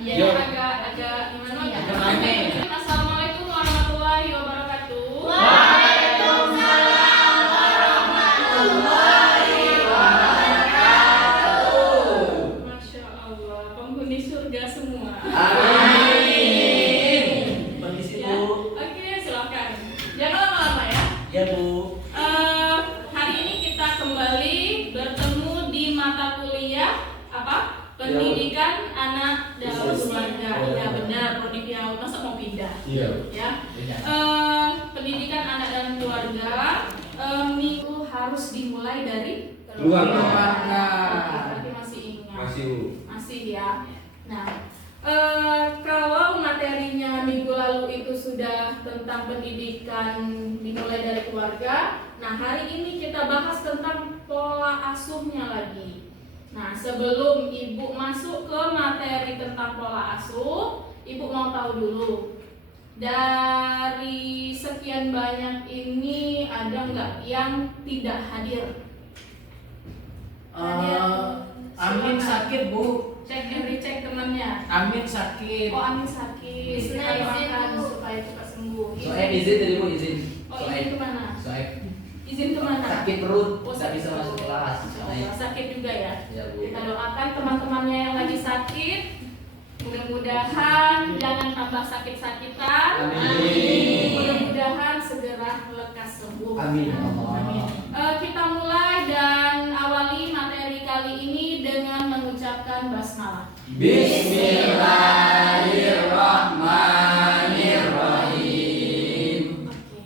Iya. Yuk. Agak gimana? Iya. Agak Rame. Assalamualaikum warahmatullahi wabarakatuh. Waalaikumsalam warahmatullahi wabarakatuh. Masya Allah, penghuni surga semua. Amin. Permisi Ya. Bu. Oke, silakan. Jangan lama-lama ya. Ya Bu. Hari ini kita kembali bertemu di mata kuliah apa? Pendidikan anak dan keluarga. Iya benar, Prodigiau. Masa mau pindah? Iya. Ya. Pendidikan anak dan keluarga minggu harus dimulai dari Keluarga. Berarti masih ingat. Masih Bu. Masih ya. Nah, kalau materinya minggu lalu itu sudah tentang pendidikan dimulai dari keluarga, nah hari ini kita bahas tentang pola asuhnya lagi. Nah, sebelum Ibu masuk ke materi tentang pola asuh, Ibu mau tahu dulu, dari sekian banyak ini ada nggak yang tidak hadir? Amin sakit Bu. Cek temannya. Amin sakit. Oh, Amin sakit. Kita doakan supaya cepat sembuh. Soeb izin dari Bu izin. Oh, izin kemana? Soeb Izin kemana? sakit perut, Oh, tidak bisa masuk kelas. Oh, sakit juga ya. Ya Bu. Kita doakan teman-temannya yang lagi sakit, mudah-mudahan jangan tambah sakit-sakitan. Amin. Mudah-mudahan segera lekas sembuh. Amin. Amin. Kita mulai dan awali materi kali ini dengan mengucapkan basmalah. Bismillahirrahmanirrahim. Oke.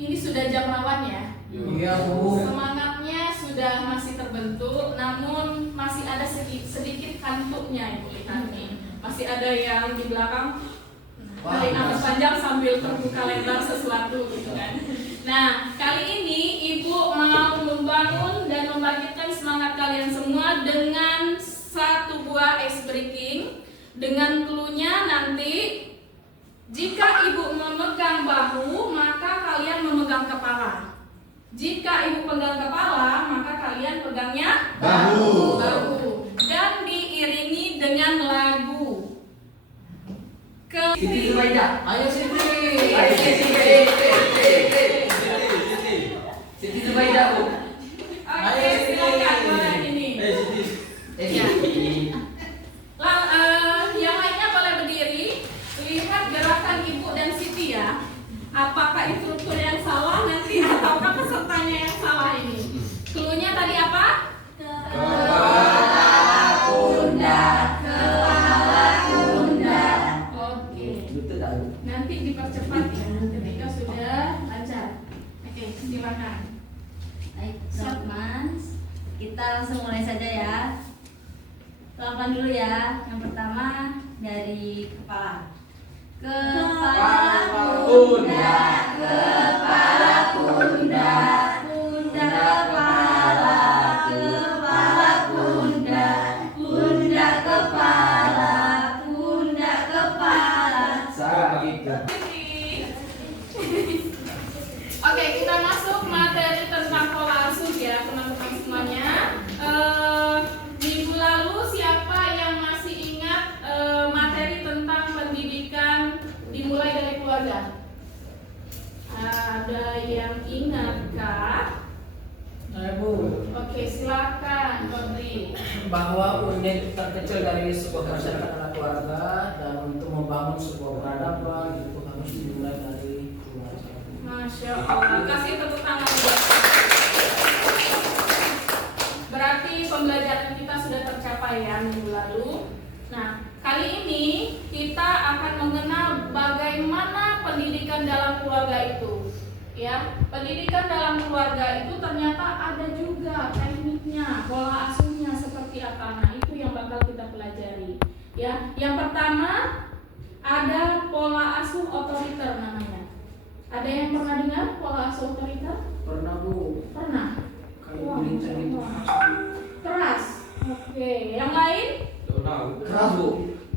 Ini sudah jam rawan ya. Iya Bu. Semangatnya sudah masih terbentuk, namun masih ada sedikit kantuknya Ibu lihat nih. Masih ada yang di belakang tarik nafas panjang sambil terbuka lebar sesuatu gitu kan. Nah, kali ini Ibu mau membangun dan membangkitkan semangat kalian semua dengan satu buah ice breaking dengan cluenya nanti jika Ibu memegang bahu maka kalian memegang kepala. Jika Ibu pegang kepala maka kalian pegangnya Bahu. dan diiringi dengan lagu. Siti Zubaida. Ayo Siti. Ayo Siti. Siti Zubaida Bu. Oke, silakan mana ini. Ya. Yang lainnya boleh berdiri. Lihat gerakan Ibu dan Siti ya. Apakah instruktur yang salah nanti ataukah pesertanya yang salah ini? Cluenya tadi apa? Oke. Lutut tak Bu? Nanti dipercepat ya ketika sudah lancar. Oke, silakan. Baik, teman-teman, kita langsung mulai saja ya. Pelan-pelan dulu ya. Yang pertama dari kepala. Kepala pundak, kepala pundak, pundak kepala, kepala pundak, pundak kepala, pundak kepala. Sakit. Oke, kita masuk materi tentang pola asuh ya teman-teman semuanya. Minggu lalu siapa yang masih ingat materi tentang pendidikan dimulai dari keluarga? Ada yang ingat kah? Ayo Bu. Oke, silakan Rodri. Bahwa unit terkecil dari sebuah masyarakat adalah keluarga dan untuk membangun sebuah peradaban itu harus dimulai dari keluarga. Masya Allah, kasih tepuk tangan buat. Berarti pembelajaran kita sudah tercapai ya minggu lalu. Nah, kali ini kita akan mengenal bagaimana pendidikan dalam keluarga itu. Ya, pendidikan dalam keluarga itu ternyata ada juga tekniknya, pola asuhnya seperti apa. Nah, itu yang bakal kita pelajari. Ya, yang pertama ada pola asuh otoriter namanya. Ada yang pernah dengar pola asuh otoriter? Pernah Bu. Pernah. Kayak Wah, militer itu. keras. Oke, yang lain? Keras Bu.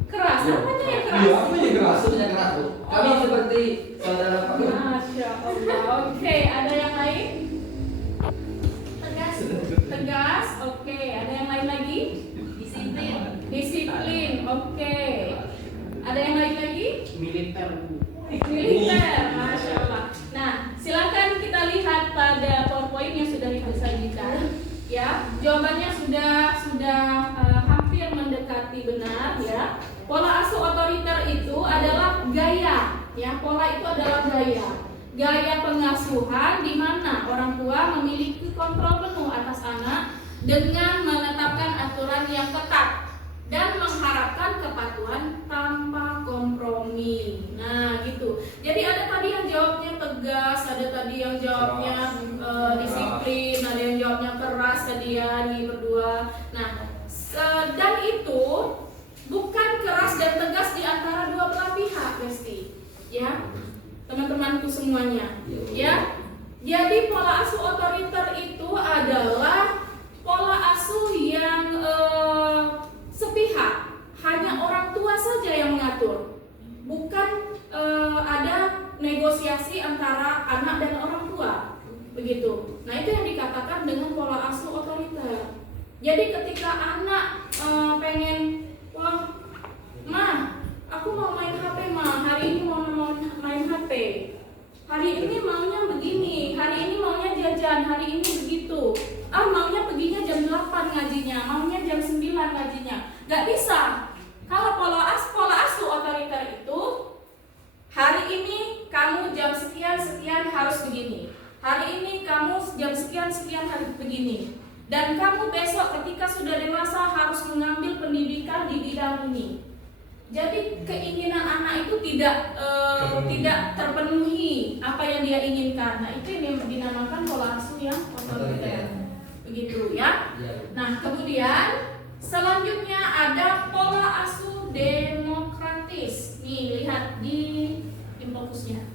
Keras. Apanya yang keras? Iya, apa yang keras? Maksudnya keras Bu. Kami seperti saudara Pak. Masya Allah. Oke, ada yang lain? Tegas. Tegas. Oke, ada yang lain lagi? Disiplin. Disiplin. Oke. Ada yang lain lagi? Militer Bu. Militer, Masya Allah. Nah, silakan kita lihat pada PowerPoint yang sudah Ibu sajikan. Ya, jawabannya sudah hampir mendekati benar ya. Pola asuh otoriter itu adalah gaya, ya. Pola itu adalah gaya pengasuhan di mana orang tua memiliki kontrol penuh atas anak dengan menetapkan aturan yang ketat dan mengharapkan kepatuhan tanpa kompromi. Nah, gitu. Jadi ada tadi yang jawabnya tegas, ada tadi yang jawabnya disiplin, ada yang jawabnya keras tadi ya, nih berdua. Nah, dan itu bukan keras dan tegas di antara dua belah pihak, Besti. Ya, teman-temanku semuanya. Ya, jadi pola asuh otoriter itu adalah pola asuh yang sepihak, hanya orang tua saja yang mengatur, bukan ada negosiasi antara anak dan orang tua, begitu. Nah, itu yang dikatakan dengan pola asuh otoriter. Jadi ketika anak pengen, wah, Ma, aku mau main HP, Ma, hari ini mau main HP, hari ini maunya begini, hari ini maunya jajan, hari ini begitu. Maunya perginya jam 8 ngajinya, maunya jam 9 ngajinya. Gak bisa. Kalau pola asuh otoriter itu, hari ini kamu jam sekian harus begini, hari ini kamu jam sekian harus begini, dan kamu besok ketika sudah dewasa harus mengambil pendidikan di bidang ini. Jadi keinginan anak itu tidak terpenuhi apa yang dia inginkan. Nah, itu yang dinamakan pola asuh yang otoriter. Begitu ya. Nah, kemudian selanjutnya ada pola asuh demokratis. Nih, lihat di infokusnya.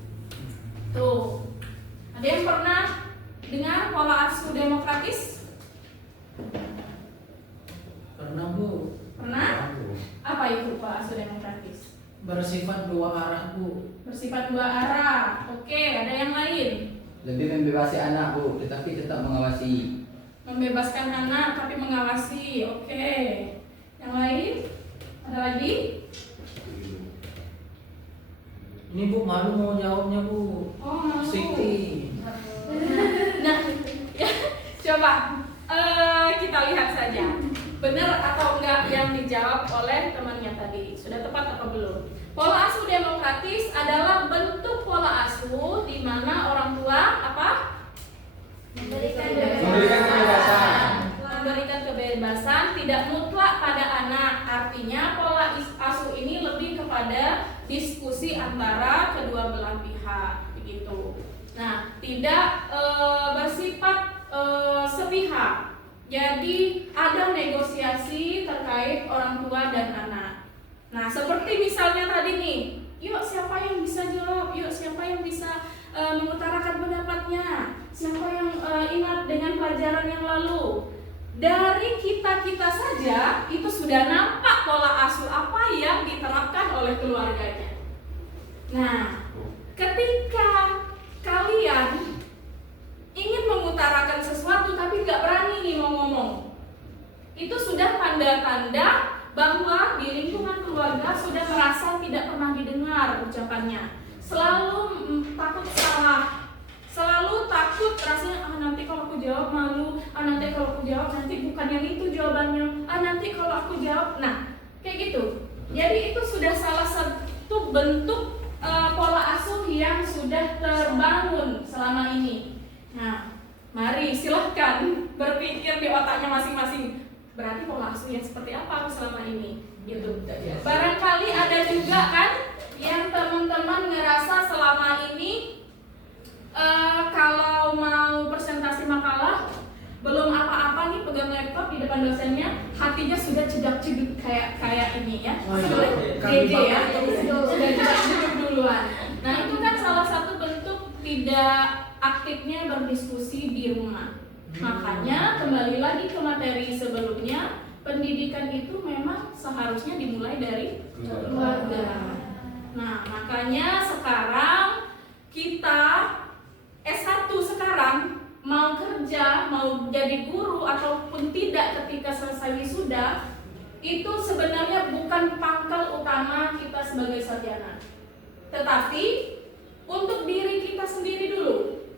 Tuh. Ada yang pernah dengar pola asuh demokratis? Pernah Bu. Pernah? Apa itu pola asuh demokratis? Bersifat dua arah Bu. Bersifat dua arah. Oke, ada yang lain? Lebih membebasi anak Bu, tetapi tetap mengawasi. Membebaskan anak tapi mengawasi. Oke. Yang lain? Ada lagi? Ini Bu malu mau jawabnya Bu. Oh, malu. Siti. Nah, ya, coba kita lihat saja. Benar atau enggak yang dijawab oleh temannya tadi? Sudah tepat atau belum? Pola asuh demokratis adalah bentuk pola asuh di mana orang tua apa? Memberikan kebebasan tidak mutlak pada anak. Artinya pola asuh ini lebih kepada diskusi antara kedua belah pihak, begitu. Nah, tidak bersifat sepihak. Jadi ada negosiasi terkait orang tua dan anak. Nah, seperti misalnya tadi nih, yuk siapa yang bisa jawab, yuk siapa yang bisa mengutarakan pendapatnya, siapa yang ingat dengan pelajaran yang lalu. Dari kita saja itu sudah nampak pola asuh apa yang diterapkan oleh keluarganya. Nah, ketika kalian ingin mengutarakan sesuatu tapi nggak berani nih mau ngomong, itu sudah tanda-tanda bahwa di lingkungan keluarga sudah merasa tidak pernah didengar ucapannya, selalu takut salah, selalu takut rasanya nanti kalau aku jawab malu, nanti kalau aku jawab nanti bukan yang itu jawabannya, nanti kalau aku jawab, nah kayak gitu. Jadi itu sudah salah satu bentuk pola asuh yang sudah terbangun selama ini. Nah, mari silahkan berpikir di otaknya masing-masing. Berarti pola asuh yang seperti apa selama ini? Gitu. Barangkali ada juga kan yang teman-teman ngerasa selama ini kalau mau presentasi makalah belum apa-apa nih pegang laptop di depan dosennya, hatinya sudah cedak-ceduk kayak ini ya. DJ ya. Sudah cedak-ceduk duluan. Nah, itu kan salah satu bentuk tidak aktifnya berdiskusi di rumah. Makanya kembali lagi ke materi sebelumnya, pendidikan itu memang seharusnya dimulai dari keluarga. Nah, makanya sekarang kita S1 sekarang mau kerja, mau jadi guru ataupun tidak ketika selesai wisuda, itu sebenarnya bukan pangkal utama kita sebagai sarjana. Tetapi untuk diri kita sendiri dulu,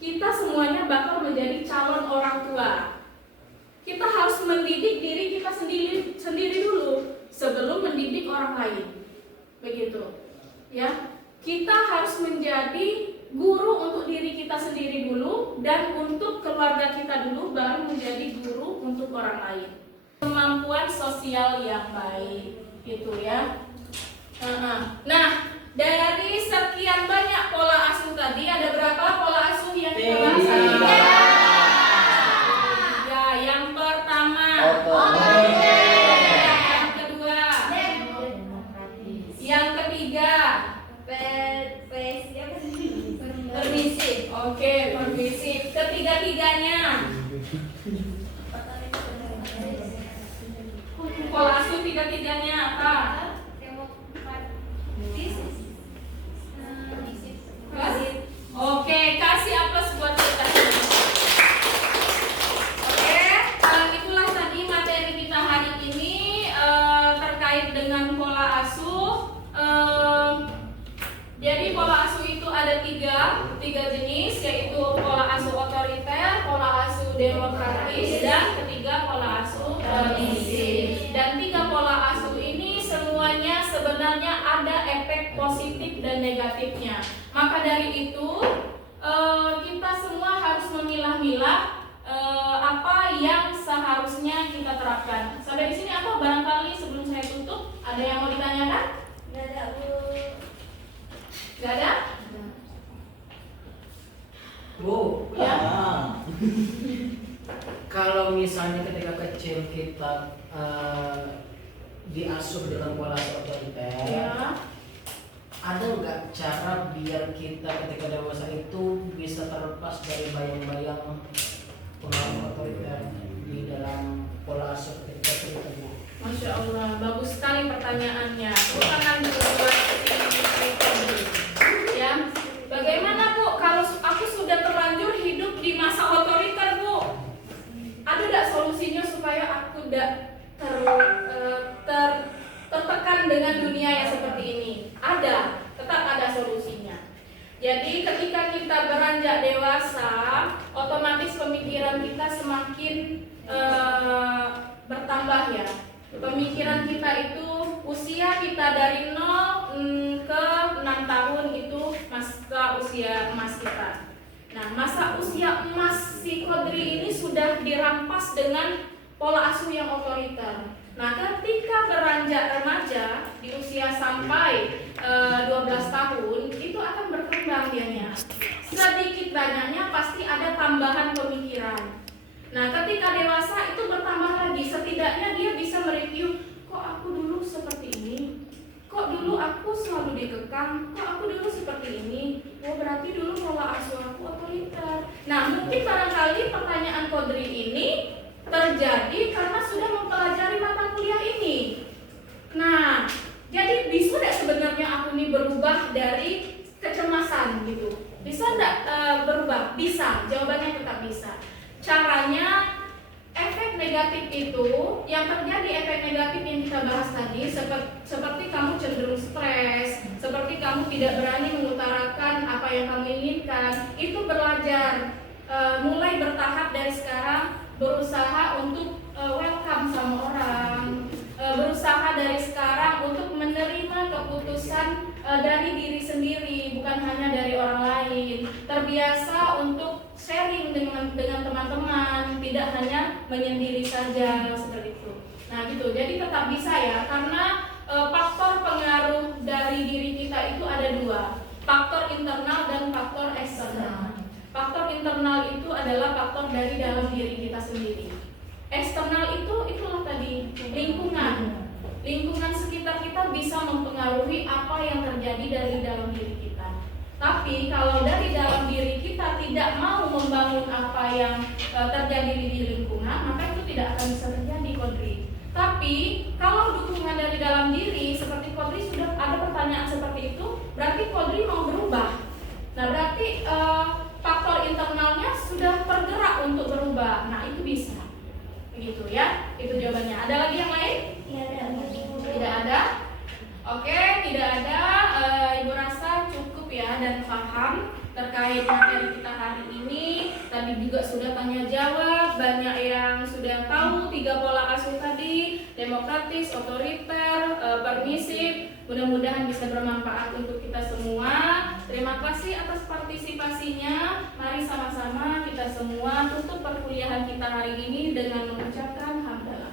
kita semuanya bakal menjadi calon orang tua. Kita harus mendidik diri kita sendiri dulu sebelum mendidik orang lain. Begitu. Ya. Kita harus menjadi guru untuk diri kita sendiri dulu, dan untuk keluarga kita dulu, baru menjadi guru untuk orang lain. Kemampuan sosial yang baik, gitu ya. Nah, dari sekian banyak pola asuh tadi, ada berapa pola asuh yang kita bahas hari ini? Ya, yang pertama, yang kedua, yang ketiga, permisif. Oke, permisif. Ketiga-tiganya. Pola asuh tiga-tiganya apa? Oke, kasih aplaus buat kita. Oke, itulah tadi materi kita hari ini terkait dengan pola asuh. Jadi pola asuh itu ada tiga jenis, yaitu pola asuh otoriter, pola asuh demokratis, dan ketiga pola asuh permisif. Dan tiga pola asuh ini semuanya sebenarnya ada efek positif dan negatifnya. Maka dari itu kita semua harus memilah-milah apa yang seharusnya kita terapkan. Sampai di sini apa barangkali sebelum saya tutup ada yang mau ditanyakan? Nggak ada, Bu. Gak ada? Bu, Ya. kalau misalnya ketika kecil kita diasuh dalam pola otoriter, Ya. ada nggak cara biar kita ketika dewasa itu bisa terlepas dari bayang-bayang pengaruh otoriter di dalam pola asuh ketika kecil itu, Bu? Masya Allah, bagus sekali pertanyaannya. Tangan dulu buat ya. Bagaimana Bu kalau aku sudah terlanjur hidup di masa otoriter, Bu? Ada nggak solusinya supaya aku tidak tertekan dengan dunia yang seperti ini? Ada, tetap ada solusinya. Jadi ketika kita beranjak dewasa, otomatis pemikiran kita semakin bertambah ya. Pemikiran kita itu, usia kita dari 0 ke 6 tahun itu masa usia emas kita. Nah, masa usia emas si Qadri ini sudah dirampas dengan pola asuh yang otoriter. Nah, ketika beranjak remaja di usia sampai 12 tahun itu akan berkembang dianya. Sedikit banyaknya pasti ada tambahan pemikiran. Nah, ketika dewasa itu bertambah lagi, setidaknya dia bisa mereview, kok aku dulu seperti ini, kok dulu aku selalu dikekang, kok aku dulu seperti ini, oh berarti dulu pola asuh aku otoriter. Nah, mungkin barangkali pertanyaan Qadri ini terjadi karena sudah mempelajari mata kuliah ini. Nah, jadi bisa tidak sebenarnya aku ini berubah dari kecemasan gitu? Bisa tidak berubah? Bisa, jawabannya tetap bisa. Caranya, efek negatif itu, yang terjadi efek negatif yang kita bahas tadi, seperti kamu cenderung stres, seperti kamu tidak berani mengutarakan apa yang kamu inginkan, itu belajar, mulai bertahap dari sekarang, berusaha untuk welcome sama orang, berusaha dari sekarang untuk menerima keputusan dari diri sendiri, bukan hanya dari orang lain, terbiasa untuk sharing dengan teman-teman, tidak hanya menyendiri saja seperti itu. Nah gitu, jadi tetap bisa ya, karena faktor pengaruh dari diri kita itu ada dua, faktor internal dan faktor eksternal. Faktor internal itu adalah faktor dari dalam diri kita sendiri. Eksternal itu itulah tadi, lingkungan. Lingkungan sekitar kita bisa mempengaruhi apa yang terjadi dari dalam diri kita. Tapi kalau dari dalam diri kita tidak mau membangun apa yang terjadi di lingkungan, maka itu tidak akan bisa terjadi, Qadri. Tapi kalau dukungan dari dalam diri, seperti Qadri sudah ada pertanyaan seperti itu, berarti Qadri mau berubah. Nah berarti faktor internalnya sudah bergerak untuk berubah. Nah itu bisa, begitu ya. Itu jawabannya. Ada lagi yang lain? Iya, ada. Tidak ada? Oke, tidak ada. Ibu rasa cukup ya dan paham terkait materi kita hari ini. Tadi juga sudah tanya jawab, banyak yang sudah tahu 3 pola asuh tadi, demokratis, otoriter, permisif. Mudah-mudahan bisa bermanfaat untuk kita semua. Terima kasih atas partisipasinya. Mari sama-sama kita semua tutup perkuliahan kita hari ini dengan mengucapkan hamdalah.